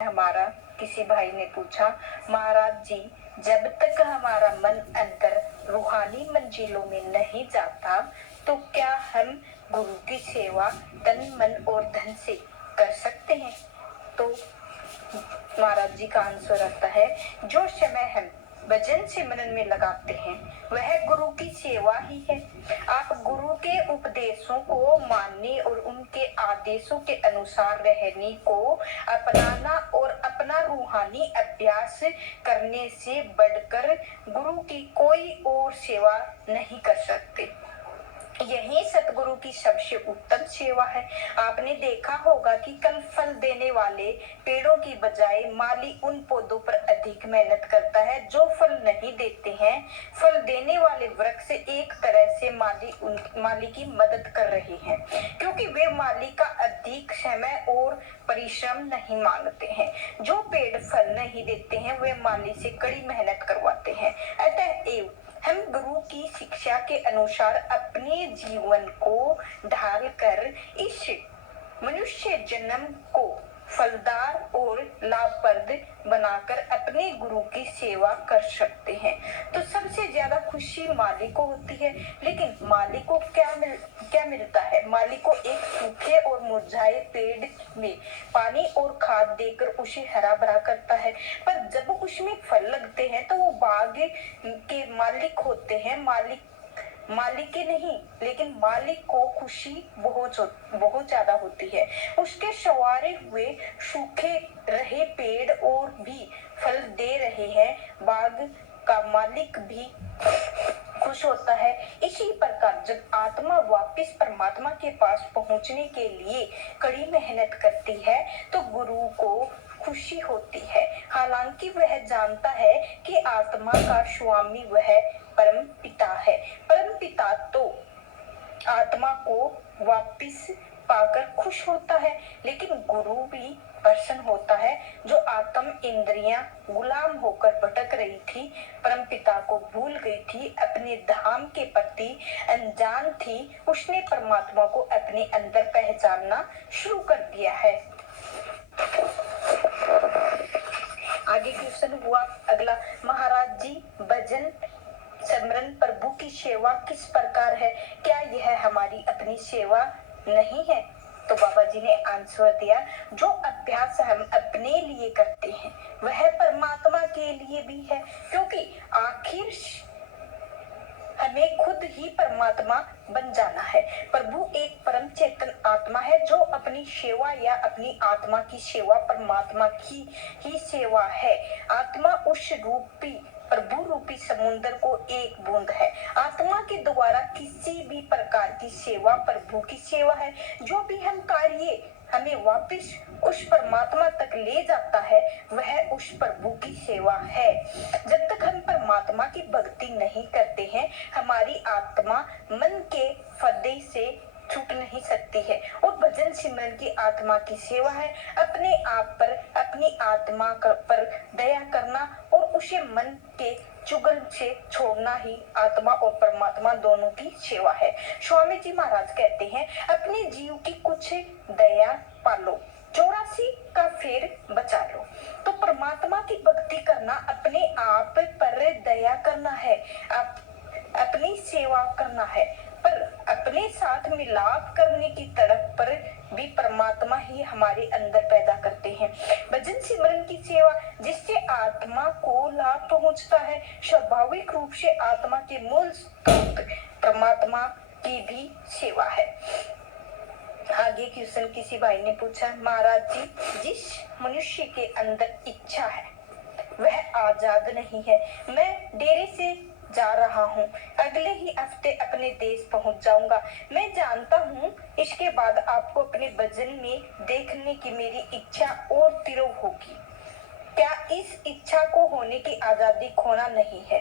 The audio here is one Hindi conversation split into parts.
हमारा किसी भाई ने पूछा, महाराज जी, जब तक हमारा मन अंदर रूहानी मंजिलों में नहीं जाता तो क्या हम गुरु की सेवा तन मन और धन से कर सकते हैं? तो महाराज जी का आंसर आता है, जो समय हम भजन सिमरन में लगाते हैं वह गुरु की सेवा ही है। आप गुरु के उपदेशों को मानने और उनके आदेशों के अनुसार रहने को अपनाना और अपना रूहानी अभ्यास करने से बढ़कर गुरु की कोई और सेवा नहीं कर सकते। यही सतगुरु की सबसे उत्तम सेवा है। आपने देखा होगा कि कल फल देने वाले पेड़ों की बजाय माली उन पौधों पर अधिक मेहनत करता है जो फल नहीं देते हैं। फल देने वाले वृक्ष एक तरह से माली की मदद कर रहे हैं, क्योंकि वे माली का अधिक समय और परिश्रम नहीं मांगते हैं। जो पेड़ फल नहीं देते हैं वे माली से कड़ी मेहनत करवाते हैं। अतः हम गुरु की शिक्षा के अनुसार अपने जीवन को ढालकर इस मनुष्य जन्म को फलदार और लाभप्रद बनाकर अपने गुरु की सेवा कर सकते हैं। तो सबसे ज्यादा खुशी माली को होती है, लेकिन माली को क्या मिलता है? माली को एक सूखे और मुरझाए पेड़ में पानी और खाद देकर उसे हरा भरा करता है, पर जब उसमें फल लगते हैं तो वो बाग के मालिक होते हैं, मालिक के नहीं, लेकिन मालिक को खुशी बहुत ज्यादा होती है। उसके संवारे हुए सूखे रहे पेड़ और भी फल दे रहे हैं, बाग का मालिक भी खुश होता है। इसी प्रकार जब आत्मा वापस परमात्मा के पास पहुंचने के लिए कड़ी मेहनत करती है तो गुरु को खुशी होती है। हालांकि वह जानता है कि आत्मा का स्वामी वह परम पिता है। परम पिता तो आत्मा को वापस पाकर खुश होता है, लेकिन गुरु भी प्रसन्न होता है। जो आत्म इंद्रियां गुलाम होकर भटक रही थी, परम पिता को भूल गई थी, अपने धाम के प्रति अनजान थी, उसने परमात्मा को अपने अंदर पहचानना शुरू कर दिया है। आगे क्वेश्चन हुआ अगला, महाराज जी, भजन सिमरन प्रभु की सेवा किस प्रकार है? क्या यह हमारी अपनी सेवा नहीं है? तो बाबा जी ने आंसर दिया, जो अभ्यास हम अपने लिए करते हैं वह परमात्मा के लिए भी है, क्योंकि आखिर हमें खुद ही परमात्मा बन जाना है। प्रभु एक परम चेतन आत्मा है जो अपनी सेवा या अपनी आत्मा की सेवा परमात्मा की ही सेवा है। आत्मा उस रूपी प्रभु रूपी समुद्र को एक बूंद है। आत्मा के द्वारा किसी भी प्रकार की सेवा प्रभु की सेवा है। जो भी हम कार्य हमें वापस उस परमात्मा तक ले जाता है वह उस प्रभु की सेवा है। जब तक हम परमात्मा की भक्ति नहीं करते हैं, हमारी आत्मा मन के फंदे से छूट नहीं सकती है। और भजन सिमरन की आत्मा की सेवा है अपने आप पर, अपनी आत्मा पर दया करना और उसे मन के चुगल से छोड़ना ही आत्मा और परमात्मा दोनों की सेवा है। स्वामी जी महाराज कहते हैं, अपने जीव की कुछ दया पालो, 84 का फेर बचा लो। तो परमात्मा की भक्ति करना अपने आप पर दया करना है, अपनी सेवा करना है, पर अपने साथ मिलाप करने की तड़प पर भी परमात्मा ही हमारे अंदर पैदा करते हैं। भजन सिमरन की सेवा जिससे आत्मा को लाभ पहुंचता है, स्वाभाविक रूप से आत्मा के मूल स्रोत परमात्मा की भी सेवा है। आगे क्वेश्चन किसी भाई ने पूछा, महाराज जी, जिस मनुष्य के अंदर इच्छा है वह आजाद नहीं है। मैं डेरे से जा रहा हूँ, अगले ही हफ्ते अपने देश पहुँच जाऊंगा। मैं जानता हूँ इसके बाद आपको अपने भजन में देखने की मेरी इच्छा और तीव्र होगी। क्या इस इच्छा को होने की आजादी खोना नहीं है?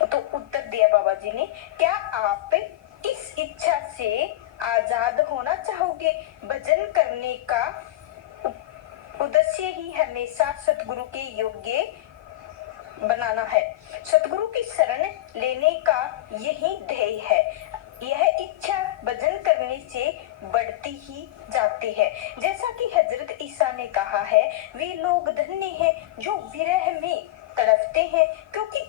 तो उत्तर दिया बाबा जी ने, क्या आप इस इच्छा से आजाद होना चाहोगे? भजन करने का उद्देश्य ही हमेशा सतगुरु के योग्य बनाना है। सतगुरु की शरण लेने का यही ध्येय है। यह इच्छा भजन करने से बढ़ती ही जाती है। जैसा कि हजरत ईसा ने कहा है, वे लोग धन्य हैं जो विरह में तड़पते हैं, क्योंकि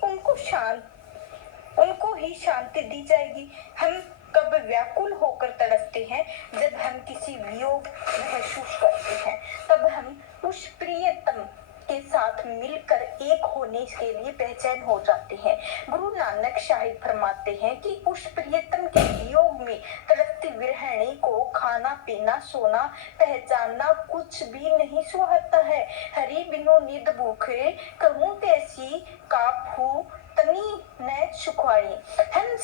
उनको ही शांति दी जाएगी। हम कब व्याकुल होकर तड़पते हैं? जब हम किसी वियोग महसूस करते हैं, तब हम उस प्रियतम के साथ मिलकर एक होने के लिए बेचैन हो जाते हैं। गुरु नानक साहिब फरमाते हैं कि उस प्रियतम के वियोग में तड़पती विरहिणी को खाना पीना सोना पहचानना कुछ भी नहीं सुहाता है। हरि बिनु निद भूखे कहूँ कैसी काफू तनी न सुखवाई। हम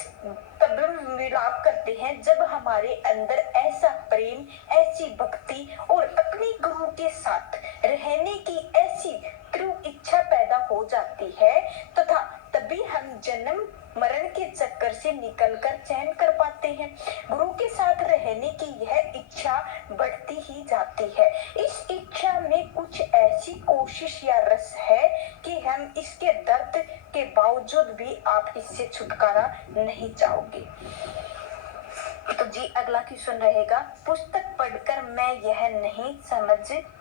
तब विलाप करते हैं जब हमारे अंदर ऐसा प्रेम, ऐसी भक्ति और अपने गुरु के साथ रहने की ऐसी तीव्र इच्छा पैदा हो जाती है, तथा तभी हम जन्म मरण के चक्कर से निकलकर चैन कर पाते हैं। गुरु के साथ रहने की यह इच्छा बढ़ती ही जाती है। इस इच्छा में कुछ ऐसी कोशिश या रस है कि हम इसके दर्द के बावजूद भी आप इससे छुटकारा नहीं चाहोगे। तो जी अगला क्वेश्चन रहेगा, पुस्तक पढ़कर मैं यह नहीं समझ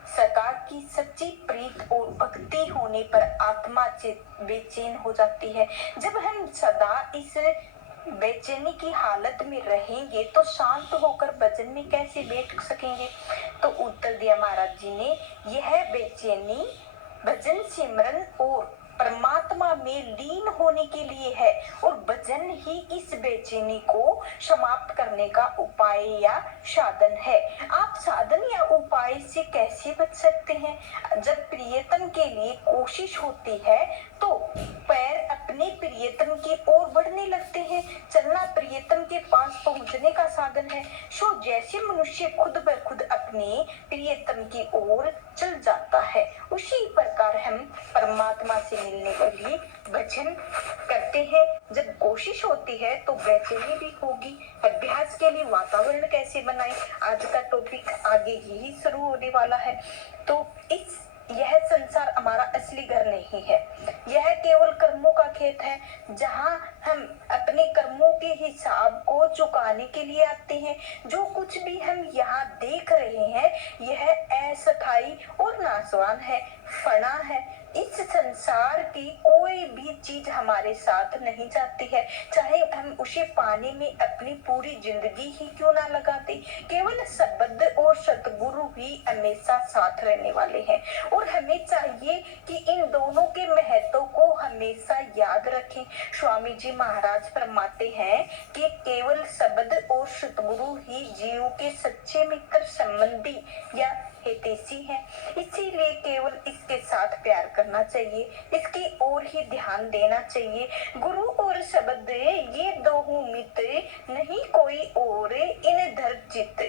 सका कि सच्ची प्रीत और भक्ति होने पर आत्मा बेचैन हो जाती है। जब हम सदा इस बेचैनी की हालत में रहेंगे तो शांत होकर भजन में कैसे बैठ सकेंगे? तो उत्तर दिया महाराज जी ने, यह बेचैनी भजन सिमरन और परमात्मा में लीन होने के लिए है, और भजन ही इस बेचैनी को समाप्त करने का उपाय या साधन है। आप साधन या उपाय से कैसे बच सकते हैं? जब प्रियतम के लिए कोशिश होती है तो पैर अपने प्रियतम की ओर बढ़ने लगते हैं। चलना प्रियतम के पास पहुंचने का साधन है। सो जैसे मनुष्य खुद ब खुद अपने प्रियतम की ओर चल जाता है, उसी प्रकार हम परमात्मा से मिलने के लिए भजन करते हैं। जब कोशिश होती है तो बेचैनी भी होगी। अभ्यास के लिए वातावरण कैसे बनाएं? आज का टॉपिक आगे ही शुरू होने वाला है। तो यह संसार हमारा असली घर नहीं है, यह केवल कर्मों का खेत है, जहां हम अपने कर्मों के हिसाब को चुकाने के लिए आते हैं। जो कुछ भी हम यहाँ देख रहे हैं, यह अस्थायी और नाशवान है, फना है। इस संसार की कोई भी चीज हमारे साथ नहीं जाती है, चाहे हम उसे पाने में अपनी पूरी जिंदगी ही क्यों ना लगा दे। केवल शब्द और सतगुरु ही हमेशा साथ रहने वाले हैं, और हमें चाहिए कि इन दोनों के महत्व को हमेशा याद रखें। स्वामी जी महाराज फरमाते हैं कि केवल शब्द और सतगुरु ही जीव के सच्चे मित्र, संबंधी या हितैषी है। इसीलिए केवल इसके साथ प्यार करना चाहिए, इसकी ओर ही ध्यान देना चाहिए। गुरु और शब्द ये दो मित्र, नहीं कोई और इन धर चित।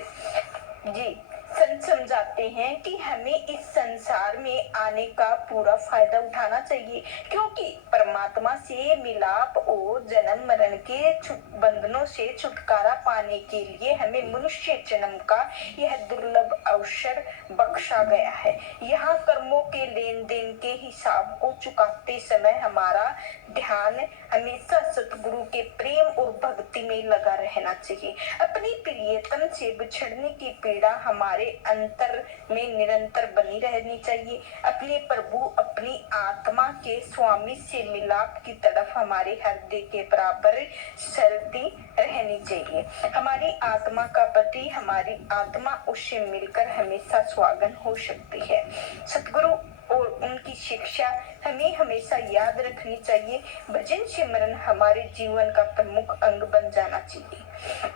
जी संत समझाते हैं कि हमें इस संसार में आने का पूरा फायदा उठाना चाहिए, क्योंकि परमात्मा से मिलाप और जन्म मरण के बंधनों से छुटकारा पाने के लिए हमें मनुष्य जन्म का यह दुर्लभ अवसर बख्शा गया है। यहाँ कर्मों के लेन देन के हिसाब को चुकाते समय हमारा ध्यान हमेशा सतगुरु के प्रेम और भक्ति में लगा रहना चाहिए। अपनी प्रियतम से बिछड़ने की पीड़ा हमारे अंतर में निरंतर बनी रहनी चाहिए। अपने प्रभु, अपनी आत्मा के स्वामी से मिलाप की तरफ हमारे हृदय के बराबर सर्दी रहनी चाहिए। हमारी आत्मा का पति, हमारी आत्मा उससे मिलकर हमेशा स्वागन हो सकती है। सतगुरु और उनकी शिक्षा हमें हमेशा याद रखनी चाहिए। भजन सिमरन हमारे जीवन का प्रमुख अंग बन जाना चाहिए।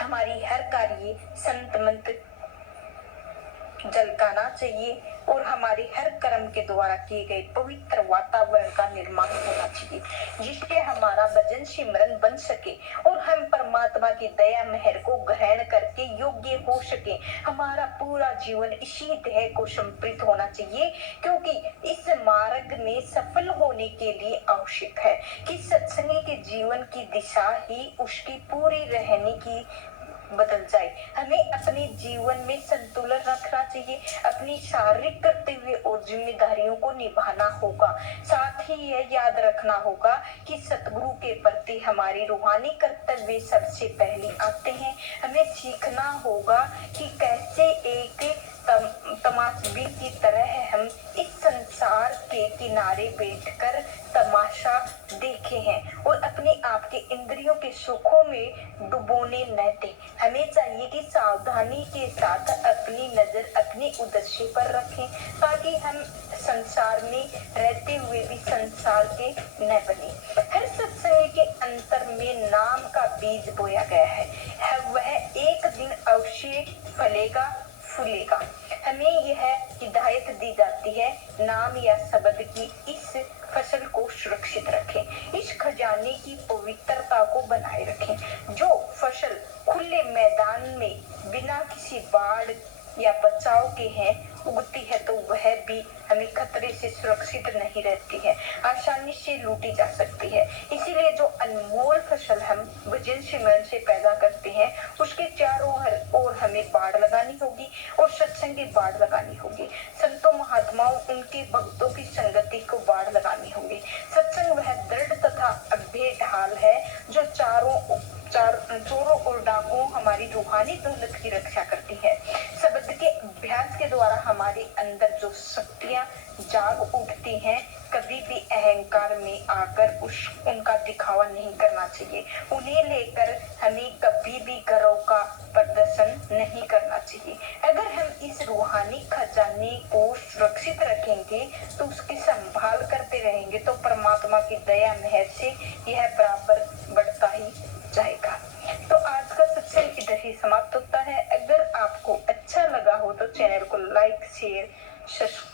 हमारी हर कार्य संत मंत्र झलकाना चाहिए, और हमारे हर कर्म के द्वारा किए गए पवित्र वातावरण का निर्माण होना चाहिए, जिससे हमारा भजन सिमरन बन सके और हम परमात्मा की दया मेहर को ग्रहण करके योग्य हो सके। हमारा पूरा जीवन इसी ध्येय को समर्पित होना चाहिए, क्योंकि इस मार्ग में सफल होने के लिए आवश्यक है कि सत्संगी के जीवन की दिशा ही उसकी पूरी रहने की बदल जाए। हमें अपने जीवन में संतुलन रखना चाहिए, अपनी शारीरिक कर्तव्य और जिम्मेदारियों को निभाना होगा। साथ ही यह याद रखना होगा कि सतगुरु के प्रति हमारी रूहानी कर्तव्य सबसे पहले आते हैं। हमें सीखना होगा कि कैसे एक तमाशबीन की तरह हम इस संसार के किनारे बैठकर तमाशा देखे हैं और अपने आप के इंद्रियों के सुखों में डुबोने न दें। हमें चाहिए कि सावधानी के साथ अपनी नजर अपने उद्देश्य पर रखें ताकि हम संसार में रहते हुए भी संसार के न बने। हर सत्संग के अंतर में नाम का बीज बोया गया है, वह एक दिन अवश्य फलेगा फूलेगा। हमें यह हिदायत दी जाती है, नाम या शब्द की इस फसल को सुरक्षित रखें, इस खजाने की पवित्रता को बनाए रखें। जो फसल खुले मैदान में बिना किसी बाढ़ या बचाव के हैं उगती है तो वह भी हमें खतरे से सुरक्षित नहीं रहती है, आसानी से लूटी जा सकती है। इसीलिए जो अनमोल फसल हम भजन सिमरन से पैदा करते हैं उसके चारों ओर हमें बाढ़ लगानी होगी और सत्संग की बाढ़ लगानी होगी। संतों महात्माओं उनके भक्तों की संगति को बाढ़ लगानी होगी। सत्संग वह दृढ़ तथा अभ्य ढाल है जो चोरों और डाकुओं हमारी रूहानी दौलत की रक्षा करती है। शब्द के अभ्यास के द्वारा हमारे अंदर जो शक्तियां जाग उठती हैं, कभी भी अहंकार में आकर उनका दिखावा नहीं करना चाहिए। उन्हें लेकर हमें कभी भी गर्व का प्रदर्शन नहीं करना चाहिए। अगर हम इस रूहानी खजाने को सुरक्षित रखेंगे तो उसकी संभाल करते रहेंगे तो परमात्मा की दया मेहर से यह बराबर बढ़ता ही जाएगा। तो आज का सत्संग इधर ही समाप्त होता है। अगर आपको अच्छा लगा हो तो चैनल को लाइक शेयर सब्सक्राइब